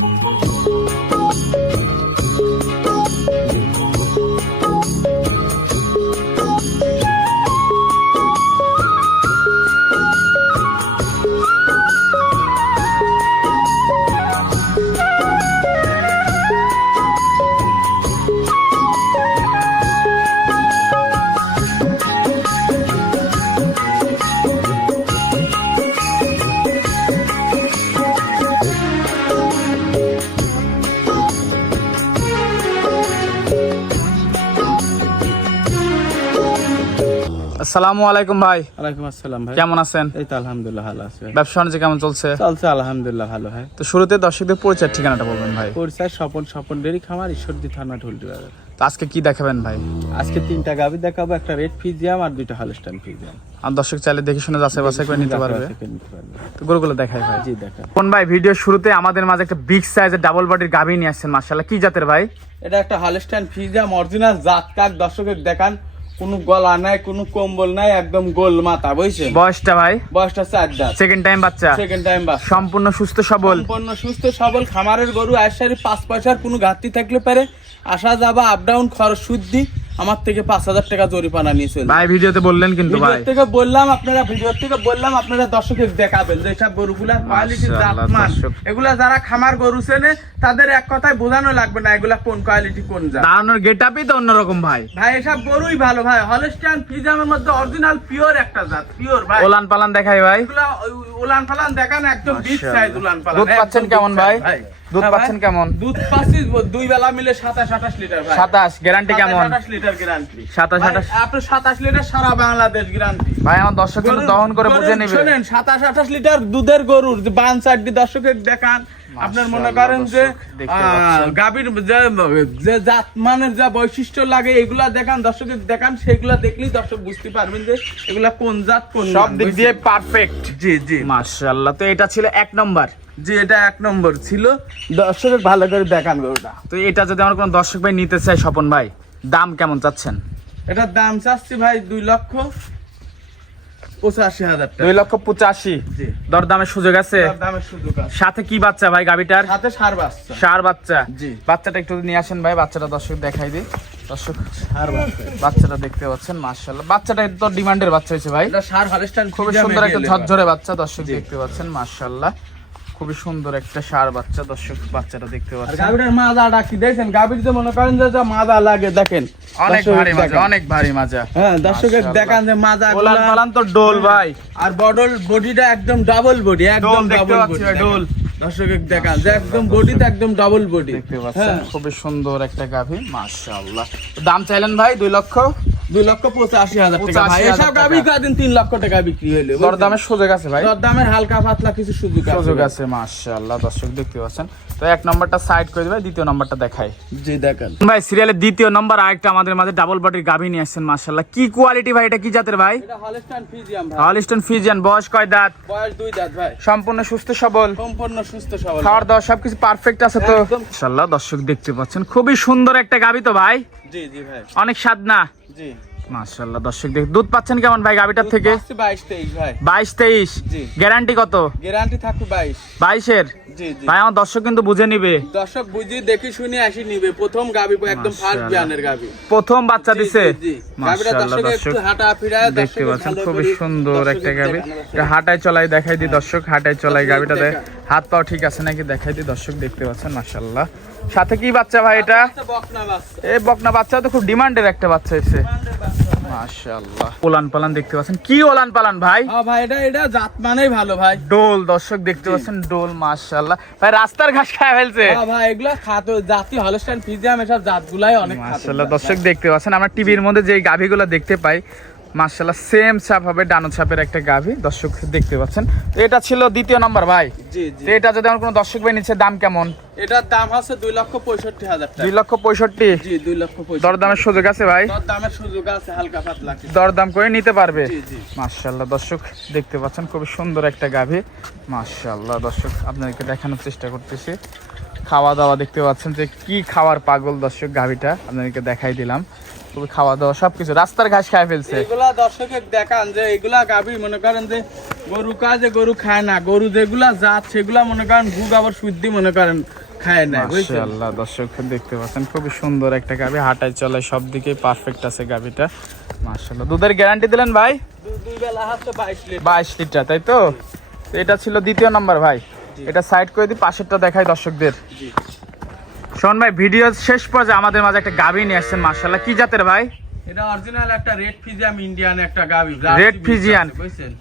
Música আসসালামু আলাইকুম ভাই। ওয়ালাইকুম আসসালাম ভাই। কেমন আছেন? এই তো আলহামদুলিল্লাহ ভালো আছি ব্যবসা বাণিজ্য কেমন চলছে? চলছে আলহামদুলিল্লাহ ভালো ভাই। তো শুরুতে দর্শকদের পরিচয় ঠিকানাটা বলবেন ভাই। পরিচয় স্বপন স্বপন ডেরি খামার ঈশ্বরদী থানা ঢুলটি বাজার তো আজকে কি দেখাবেন ভাই? আজকে তিনটা গাভি দেখাবো একটা রেড ফিজিয়াম আর দুইটা হলস্টাইন ফিজিয়াম। আর দর্শক চাইলে দেখে শুনে যাচাই বাছাই করে নিতে পারবে। তো গরুগুলো দেখাই ভাই। জি দেখা কোন ভাই ভিডিও শুরুতে আমাদের মাঝে একটা বিগ সাইজের ডাবল বডির গাভী নিয়ে আসছেন মার্শাল্লাহ কি জাতের ভাই? এটা একটা হলস্টাইন ফিজিয়াম অরিজিনাল জাত কাক। দর্শকের দেখান। কোনো গলা নাই কোনো কম্বল নাই একদম গোল মাথা বুঝছেন? বয়সটা ভাই? বয়সটা চার দাঁত। সেকেন্ড টাইম বাচ্চা? সেকেন্ড টাইম বাচ্চা। সম্পূর্ণ সুস্থ সবল? সম্পূর্ণ সুস্থ সবল। খামারের গরু আশারি পাঁচ পয়সার কোনো ঘাটতি থাকলে পারে। আসা যাবা আপ ডাউন খরচ শুদ্ধি। আমার থেকে পাঁচ হাজার টাকা জরিপানা নিয়ে চলবে ভাই ভিডিওতে বললেন কিন্তু ভাই। ভিডিও থেকে বললাম আপনারা ভিডিও থেকে বললাম আপনারা দর্শকের দেখাবেন যে সব গরুগুলার কোয়ালিটি জাতমান এগুলা যারা খামার গরু চেনে তাদের এক কথায় বোঝানো লাগবে না এগুলা কোন কোয়ালিটি কোন জাত। দাঁড়ানোর গেট আপই তো অন্যরকম ভাই। ভাই এসব গরুই ভালো ভাই। হলস্টাইন ফিজামের মধ্যে অরিজিনাল পিওর একটা জাত পিওর ভাই। ওলান পালান দেখাই ভাই। এগুলা উলান ফালান দেখান একদম বিগ সাইজ উলান ফালান দুধ পাচ্ছেন কেমন ভাই? ভাই? দুধ হ্যাঁ পাচ্ছেন কেমন? দুধ পাচ্ছি দুই বেলা মিলে সাতাশ আঠাশ লিটার ভাই। সাতাশ গ্যারান্টি কেমন? সাতাশ লিটার গ্যারান্টি সাতাশ, আঠাশ। আপনি সাতাশ লিটার সারা বাংলাদেশ গ্যারান্টি ভাই আমার দর্শক দহন করে বুঝে নেবে। শোনেন সাতাশ আঠাশ লিটার দুধের গরুর বান চারটি দর্শকের দেখান আপনার মনে করেন যে। গাভীর যে জাত মানের যা বৈশিষ্ট্য লাগে এগুলা দেখান দর্শকের দেখান সেগুলা দেখলেই দর্শক বুঝতে পারবেন যে এগুলা কোন জাত কোন সব দিক দিয়ে পারফেক্ট জি জি। মাশাআল্লাহ তো এটা ছিল এক নম্বর। যে এটা এক নম্বর ছিল। দর্শকের ভালো করে দেখান গরুটা। তো এটা যদি আমার কোনো দর্শক ভাই নিতে চাই স্বপন ভাই দাম কেমন চাচ্ছেন? এটার দাম চাচ্ছি ভাই দুই লক্ষ। পঁচাশি হাজার দুই লক্ষ পঁচাশি। দরদামের সুযোগ আছে? সাথে কি বাচ্চা ভাই গাবিটার হাতে সার বাচ্চা। সার বাচ্চা। বাচ্চাটা একটু নিয়ে আসেন ভাই বাচ্চাটা দর্শক দেখাই দিই। দর্শক সার বাচ্চাটা দেখতে পাচ্ছেন বাচ্চাটা তো ডিমান্ডের বাচ্চা হয়েছে ভাই। সার খুবই সুন্দর একটা ঝরঝরে বাচ্চা দর্শক দেখতে পাচ্ছেন মাশাআল্লাহ। খুবই সুন্দর একটা সার বাচ্চা দর্শক বাচ্চাটা দেখতে পাচ্ছেন। গাভীর মাজাটা কি দেখছেন গাভীর যে মনে করেন যে যা মাজা লাগে দেখেন। অনেক ভারী মাজা অনেক ভারী মাজা। হ্যাঁ দর্শকের দেখান যে মাজা ওলান পালান তো ডোল ভাই। আর বডল বডিটা একদম ডাবল বডি একদম ডাবল বডি ডোল। দর্শকের দেখান যে একদম বডিটা একদম ডাবল বডি দেখতে পাচ্ছেন খুবই সুন্দর একটা গাভী মাশাআল্লাহ। দাম চাইলেন ভাই দুই লক্ষ? দুই লক্ষ পঁচাশি হাজার টাকা। ভাই এসব গাভী কদিন তিন লক্ষ টাকা বিক্রি হইল দরদামের সুযোগ আছে ভাই। দামের হালকা পাতলা কিছু সুযোগ আছে। সুযোগ আছে মাশাআল্লাহ দর্শক দেখতে পাচ্ছেন। তো এক নম্বরটা সাইড করে দিবে দ্বিতীয় নম্বরটা দেখাই। জি দেখেন। ভাই সিরিয়ালের দ্বিতীয় নম্বর আরেকটা আমাদের মাঝে ডাবল বডির গাভী নিয়ে আসছেন মাশাআল্লাহ। কি কোয়ালিটি ভাই এটা কি জাতের ভাই? এটা হলিস্টন ফিজিয়ান বয়স কয় দাঁত? বয়স দুই দাঁত ভাই। সম্পূর্ণ সুস্থ সবল? সম্পূর্ণ সুস্থ সবল। খাওয়ার দাওয়া সবকিছু পারফেক্ট আছে তো? মাশাআল্লাহ দর্শক দেখতে পাচ্ছেন। খুবই সুন্দর একটা গাভী তো ভাই। জি জি ভাই। অনেক স্বাদ না? জি। মাশাআল্লাহ দর্শক দেখ দুধ পাচ্ছেন কেমন ভাই গাভীটার থেকে? বাইশ তেইশ ভাই। বাইশ তেইশ? জি। গ্যারান্টি কত? গ্যারান্টি থাকবে বাইশ। বাইশের? জি জি। ভাই আমার দর্শক কিন্তু বুঝে নিবে। দর্শক বুঝি দেখি শুনে আসি নিবে। প্রথম গাবি একদম ফার্স্ট। বিয়ানের গাবি। প্রথম বাচ্চা দিছে? জি, দর্শক একটু হাঁটা ফিরায় দেখতে পাচ্ছেন খুবই সুন্দর একটা গাবি। এটা হাঁটায় চলাই দেখাই দিই দর্শক হাঁটায় চলাই গাবিটা দেখ হাত পাও ঠিক আছে নাকি দেখাই দিই দর্শক দেখতে পাচ্ছেন মাশাআল্লাহ। সাথে কি বাচ্চা ভাই এটা? আচ্ছা, বকনা বাচ্চা। এই বকনা বাচ্চা তো খুব ডিমান্ডের একটা বাচ্চা হয়েছে মাশাআল্লাহ। ওলান পালান দেখতে পাচ্ছেন। কি ওলান পালান ভাই? হ্যাঁ ভাই এটা এটা জাত মানেই ভালো ভাই। ডোল দর্শক দেখতে পাচ্ছেন ডোল মাশাআল্লাহ। ভাই রাস্তার ঘাস খায় ফেলছে। হ্যাঁ ভাই এগুলা খাতো জাতি হলস্টাইন ফিজিয়াম এসব জাতগুলাই অনেক মাশাআল্লাহ দর্শক দেখতে পাচ্ছেন আমরা টিভির মধ্যে যে গাভীগুলো দেখতে পাই মাশাআল্লাহ সেম ছাপ হবে ডানো ছাপের একটা গাভী দর্শক দেখতে পাচ্ছেন। এটা ছিল দ্বিতীয় নাম্বার ভাই। এটা যদি আমার কোনো দর্শক ভাই নিচ্ছে দাম কেমন? এটার দাম আছে দুই লক্ষ পঁয়ষট্টি হাজার দুই লক্ষ পঁয়ষট্টি? জি দুই লক্ষ দরদামের সুযোগ আছে ভাই? দর সুযোগ আছে হালকা পাতলা দরদাম করে নিতে পারবে? দর্শক দেখতে পাচ্ছেন খুবই সুন্দর একটা গাভী। মাশাআল্লাহ দর্শক আপনাদেরকে দেখানোর চেষ্টা করতেছি। খাওয়া দাওয়া দেখতে পাচ্ছেন যে কি খাওয়ার পাগল দর্শক গাভীটা আপনাদেরকে দেখাই দিলাম। খুবই খাওয়া দাওয়া সবকিছু রাস্তার ঘাস খায় ফেলছে। এগুলা দর্শকের দেখান যে এগুলা গাভী মনে করেন যে গরু কাজে গরু খায় না গরু যেগুলা জাত সেগুলা মনে করেন ভুগ আবার শুদ্ধি মনে করেন খায় না বুঝছেন? মাশাআল্লাহ দর্শক দেখতে পাচ্ছেন খুবই সুন্দর একটা গাভি হাঁটায় চলে সব দিকে পারফেক্ট আছে গাভিটা। মাশাআল্লাহ দুধের গ্যারান্টি দিলেন ভাই? দুই বেলা হচ্ছে বাইশ লিটার। তাই তো? তো এটা ছিল দ্বিতীয় নাম্বার ভাই। এটা সাইড করে দিই পাশেরটা দেখাই দর্শকদের। জি। শোন ভাই ভিডিও শেষ পর্যায়ে আমাদের মাঝে একটা গাভি নিয়ে আসছেন মার্শাল্লাহ কি জাতের ভাই? এটা অরিজিনাল একটা রেড ফিজিয়াম ইন্ডিয়ান একটা গাবি রেড ফিজিয়ান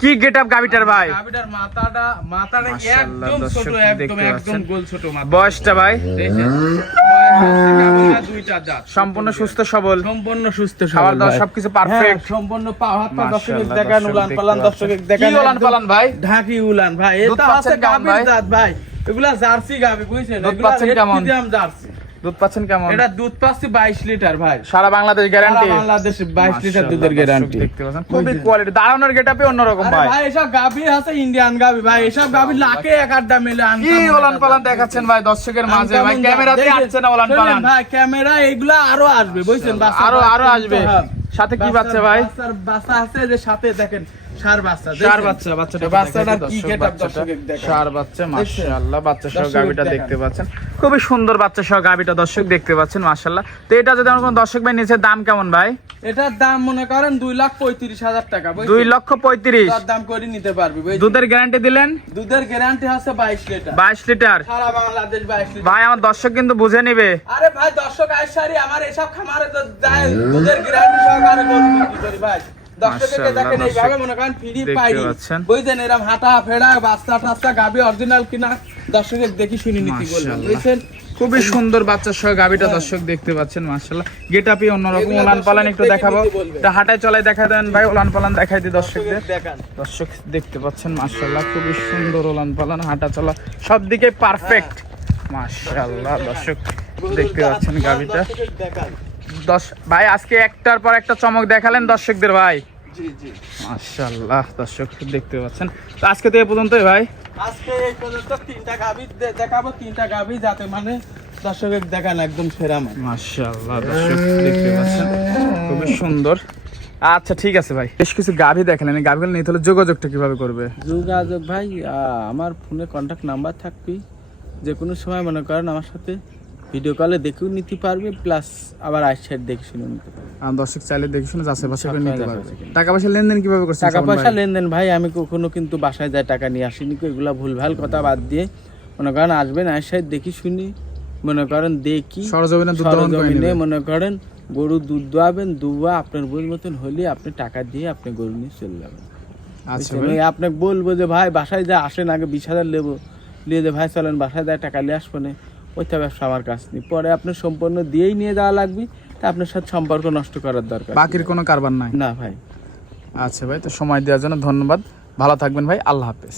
কি গেট আপ ভাই? গাবিটার মাথাটা মাথাটা একদম ছোট একদম একদম গোল ছোট মাথা বয়সটা ভাই? দেখছেন? গাবিটা দুইটা দাঁত সম্পূর্ণ সুস্থ সবল। সম্পূর্ণ সুস্থ সবল সবকিছু হ্যাঁ, পারফেক্ট সম্পূর্ণ পা হাত পা দর্শক দেখান উলান পালান দর্শক দেখান উলান পালান ভাই? ঢাকি উলান ভাই। এটা আছে গাবির ভাই? ভাই। এগুলা জার্সি গাবি বুঝছেন? এগুলা পাচ্ছেন ফিজিয়াম জার্সি। দুধ পাচ্ছেন কেমন? এটা দুধ পাচ্ছি বাইশ লিটার ভাই। সারা বাংলাদেশ গ্যারান্টি সারা বাংলাদেশে বাইশ লিটার দুধের গ্যারান্টি দেখতে পাচ্ছেন খুবই কোয়ালিটি দাঁড়ানোর গেটআপে অন্যরকম ভাই। ভাই এসব গাভি আছে ইন্ডিয়ান গাভি ভাই। এসব গাভি লাখে এক আড্ডা মেলে কি ওলান পালান দেখাচ্ছেন ভাই দর্শকের মাঝে ভাই ক্যামেরাতে আসছে না ওলান পালান ভাই ক্যামেরা এগুলা আরও আসবে বুঝছেন? আরো- আরও আসবে। সাথে কি বাচ্চা ভাই? বাচ্চা আছে যে সাথে দেখেন সার বাচ্চা চার বাচ্চা বাচ্চাটা বাচ্চাটার দেখাই কি দর্শক, get up বাচ্চাটা। দর্শকের দেখান। চার বাচ্চা মাশাআল্লাহ বাচ্চা সহ গাবিটা দেখতে পাচ্ছেন। খুবই সুন্দর বাচ্চা সহ গাবিটা দর্শক দেখতে পাচ্ছেন মাশাআল্লাহ। তো এটা যদি আমার কোনো দর্শক ভাই নিচে দাম কেমন ভাই? এটার দাম মনে করেন দুই লাখ পঁয়ত্রিশ হাজার টাকা দুই লক্ষ পঁয়ত্রিশ। দাম করে নিতে পারবি দুধের গ্যারান্টি দিলেন? দুধের গ্যারান্টি আছে বাইশ লিটার। বাইশ লিটার? সারা বাংলাদেশ বাইশ লিটার। ভাই আমার দর্শক কিন্তু বুঝে নিবে। আরে ভাই দর্শক আইসারি আমার এসব খামারে তো দুধের গ্যারান্টি সহকারে ভাই। দেখি শুনি নীতি বলবেন খুবই সুন্দর বাচ্চা সহ গাবিটা দর্শক দেখতে পাচ্ছেন মাশাআল্লাহ। গেটআপই অন্যরকম এগুলো ওলান পালান একটু দেখাবো। এটা হাঁটায় চলাই দেখা দেন ভাই ওলান পালান দেখাই দিই দর্শকদের। দর্শক দেখতে পাচ্ছেন মাশাআল্লাহ খুবই সুন্দর ওলান পালান হাঁটা চলা সব দিকে পারফেক্ট দর্শক দেখতে পাচ্ছেন গাবিটা। দশ ভাই আজকে একটার পর একটা চমক দেখালেন দর্শকদের ভাই। জি দর্শক দেখতে পাচ্ছেন। তো আজকে তো এ পর্যন্তই ভাই। আজকে এই পর্যন্ত তিনটা দে- দেখাবো তিনটা গাবি যাতে মানে দর্শকের দেখান একদম সেরা মাশাআল্লাহ দর্শক দেখতে পাচ্ছেন খুবই সুন্দর। আচ্ছা ঠিক আছে ভাই। বেশ কিছু গাভি দেখালেন এই গাভিগুলো নিতে হলে যোগাযোগটা কীভাবে করবে? যোগাযোগ ভাই আমার ফোনে কন্ট্যাক্ট নাম্বার থাকবে যে কোনো সময় মনে করেন আমার সাথে ভিডিও কলে দেখেও নিতে পারবে প্লাস আবার আইসাইড দেখে শুনে নিতে পারবে। দর্শক চাইলে দেখে শুনে যাচ্ছে বাসা করে নিতে পারবে। টাকা পয়সা লেনদেন কীভাবে করছেন টাকা পয়সা লেনদেন ভাই আমি কখনো কিন্তু বাসায় যায় টাকা নিয়ে আসিনি এগুলা ভুলভাল কথা বাদ দিয়ে। মনে করেন আসবেন আইসাইড দেখি শুনি মনে করেন দেখি। সরজমিনে মনে করেন গরু দুধ দোয়াবেন দুয়া আপনার বুঝ মতন হলে আপনি টাকা দিয়ে আপনি গরু নিয়ে চলে যাবেন। আচ্ছা আপনাকে বলব যে ভাই বাসায় যা আসেন আগে বিশ হাজার নেব নিয়ে যে ভাই চলেন বাসায় যায় টাকা নিয়ে আসব না। ওইটা ব্যবসা আমার কাছ নেই। পরে আপনার সম্পূর্ণ দিয়েই নিয়ে যাওয়া লাগবে তা আপনার সাথে সম্পর্ক নষ্ট করার দরকার। বাকির কোনো কারবার নাই? না ভাই। আচ্ছা ভাই তো সময় দেওয়ার জন্য ধন্যবাদ। ভালো থাকবেন ভাই আল্লাহ হাফেজ।